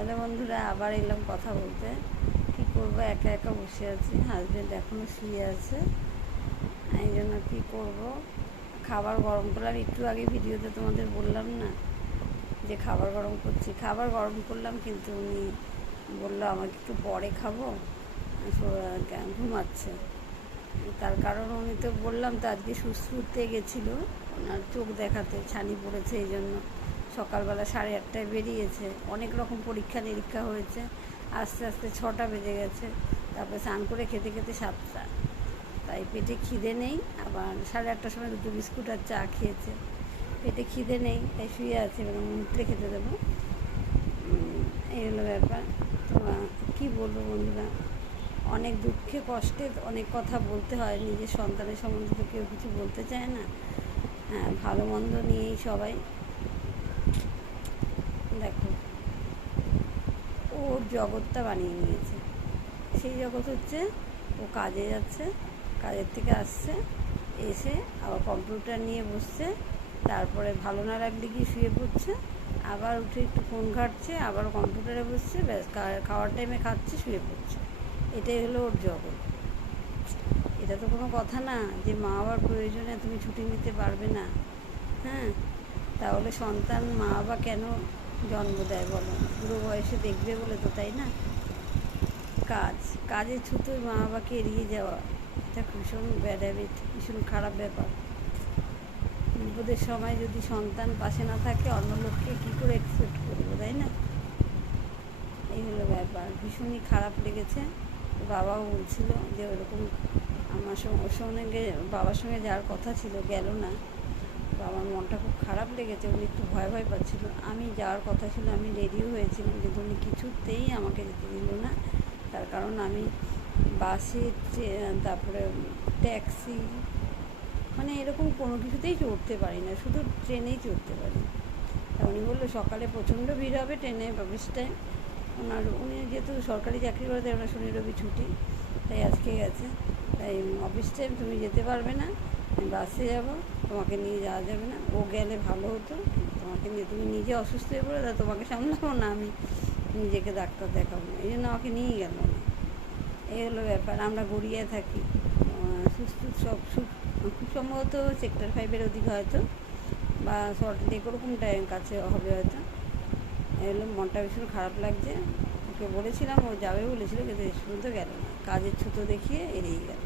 Hello বন্ধুরা, আবার এলাম কথা বলতে। কী করবো, একা একা বসে আছি, হাজব্যান্ড এখনও শুয়ে আছে। এই জন্য কী করবো, খাবার গরম করলাম। একটু আগে ভিডিওতে তোমাদের বললাম না যে খাবার গরম করছি। খাবার গরম করলাম, কিন্তু উনি বললো আমাকে একটু পরে খাবো, ঘুমাচ্ছে। তার কারণ উনি তো বললাম তো আজকে সুস্থতে গেছিলো ওনার চোখ দেখাতে, ছানি পড়েছে, এই জন্য সকালবেলা 8:30টায় বেরিয়েছে। অনেক রকম পরীক্ষা নিরীক্ষা হয়েছে, আস্তে আস্তে 6টা বেজে গেছে। তারপরে স্নান করে খেতে খেতে 7টা। তাই পেটে খিদে নেই। আবার 8:30টার সময় 2 বিস্কুট আর চা খেয়েছে। পেটে খিদে নেই, তাই শুয়ে আছে, এবার মুহূর্তে খেতে দেবো। এই হলো ব্যাপার। তো কী বলবো বন্ধুরা, অনেক দুঃখে কষ্টে অনেক কথা বলতে হয়। নিজের সন্তানের সম্বন্ধে তো কেউ কিছু বলতে চায় না। হ্যাঁ, ভালো মন্দ নিয়েই সবাই। দেখো, ওর জগৎটা বানিয়ে নিয়েছে। সেই জগৎ হচ্ছে, ও কাজে যাচ্ছে, কাজের থেকে আসছে, এসে আবার কম্পিউটার নিয়ে বসছে, তারপরে ভালো না লাগলে গিয়ে শুয়ে পড়ছে, আবার উঠে একটু ফোন ঘাঁটছে, আবার কম্পিউটারে বসছে, ব্যাস খাওয়ার টাইমে খাচ্ছে, শুয়ে পড়ছে। এটাই হলো ওর জগৎ। এটা তো কোনো কথা না যে মা বাবার প্রয়োজনে তুমি ছুটি নিতে পারবে না। হ্যাঁ, তাহলে সন্তান মা বাবা কেন জন্ম দেয় বলো? বুড়ো বয়সে দেখবে বলে তো, তাই না? কাজের ছুতোয় মা বাবাকে এড়িয়ে যাওয়া, এটা ভীষণ ব্যাড হ্যাবিট, ভীষণ খারাপ ব্যাপার। বিপদের সময় যদি সন্তান পাশে না থাকে, অন্য লোককে কী করে এক্সপেক্ট করবো, তাই না? এই হলো ব্যাপার। ভীষণই খারাপ লেগেছে। বাবাও বলছিল যে ওরকম আমার সঙ্গে বাবার সঙ্গে যাওয়ার কথা ছিল, গেল না। বাবার মনটা খুব খারাপ লেগেছে, উনি একটু ভয় ভয় পাচ্ছিল। আমি যাওয়ার কথা ছিল, আমি রেডিও হয়েছিলাম, কিন্তু উনি কিছুতেই আমাকে যেতে দিল না। তার কারণ আমি বাসে, তারপরে ট্যাক্সি, মানে এরকম কোনো কিছুতেই চড়তে পারি না, শুধু ট্রেনেই চড়তে পারি। তা উনি বললো সকালে প্রচণ্ড ভিড় হবে ট্রেনে, অফিস টাইম। উনি যেহেতু সরকারি চাকরি করে, তাই ওনার শনি রবি ছুটি, তাই আজকে গেছে। তাই অফিস টাইম তুমি যেতে পারবে না, আমি বাসে যাবো, তোমাকে নিয়ে যাওয়া যাবে না। ও গেলে ভালো হতো, তোমাকে নিয়ে, তুমি নিজে অসুস্থ হয়ে পড়ে, তা তোমাকে সামলাবো না, আমি নিজেকে ডাক্তার দেখাবো, এই জন্য আমাকে নিয়ে গেল না। এই হলো ব্যাপার। আমরা গড়িয়ে থাকি, সুস্থ সব খুব সম্ভবত সেক্টর 5-এর ওদিকে হয়তো, বা সল্টলেক ওরকম টাইম কাছে হবে হয়তো। এগুলো মনটা ভীষণ খারাপ লাগছে। ওকে বলেছিলাম, ও যাবে বলেছিল, কিন্তু শেষ পর্যন্ত গেল না, কাজের ছুতো দেখিয়ে এড়িয়ে গেল।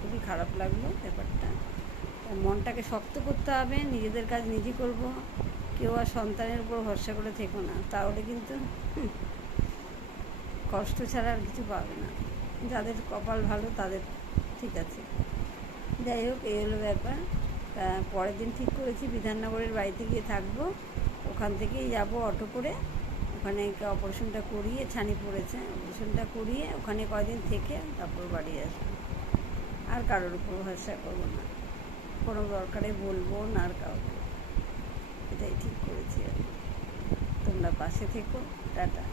খুবই খারাপ লাগলো ব্যাপারটা। মনটাকে শক্ত করতে হবে, নিজেদের কাজ নিজে করব। কেউ আর সন্তানের উপর ভরসা করে থেকো না, তাহলে কিন্তু কষ্ট ছাড়া আর কিছু পাবে না। যাদের কপাল ভালো তাদের ঠিক আছে। যাই হোক, এই হলো ব্যাপার। তা পরের দিন ঠিক করেছি বিধাননগরের বাড়িতে গিয়ে থাকবো। ওখান থেকেই যাব অটো করে, ওখানে অপারেশনটা করিয়ে, ছানি পড়েছে, অপারেশনটা করিয়ে ওখানে কয়দিন থেকে তারপর বাড়ি আসবো। আর কারোর উপর ভরসা করবো না, কোনো দরকারে বলবো না আর কাউকে। এটাই ঠিক করেছি। আর তোমরা পাশে থেকো। টাটা।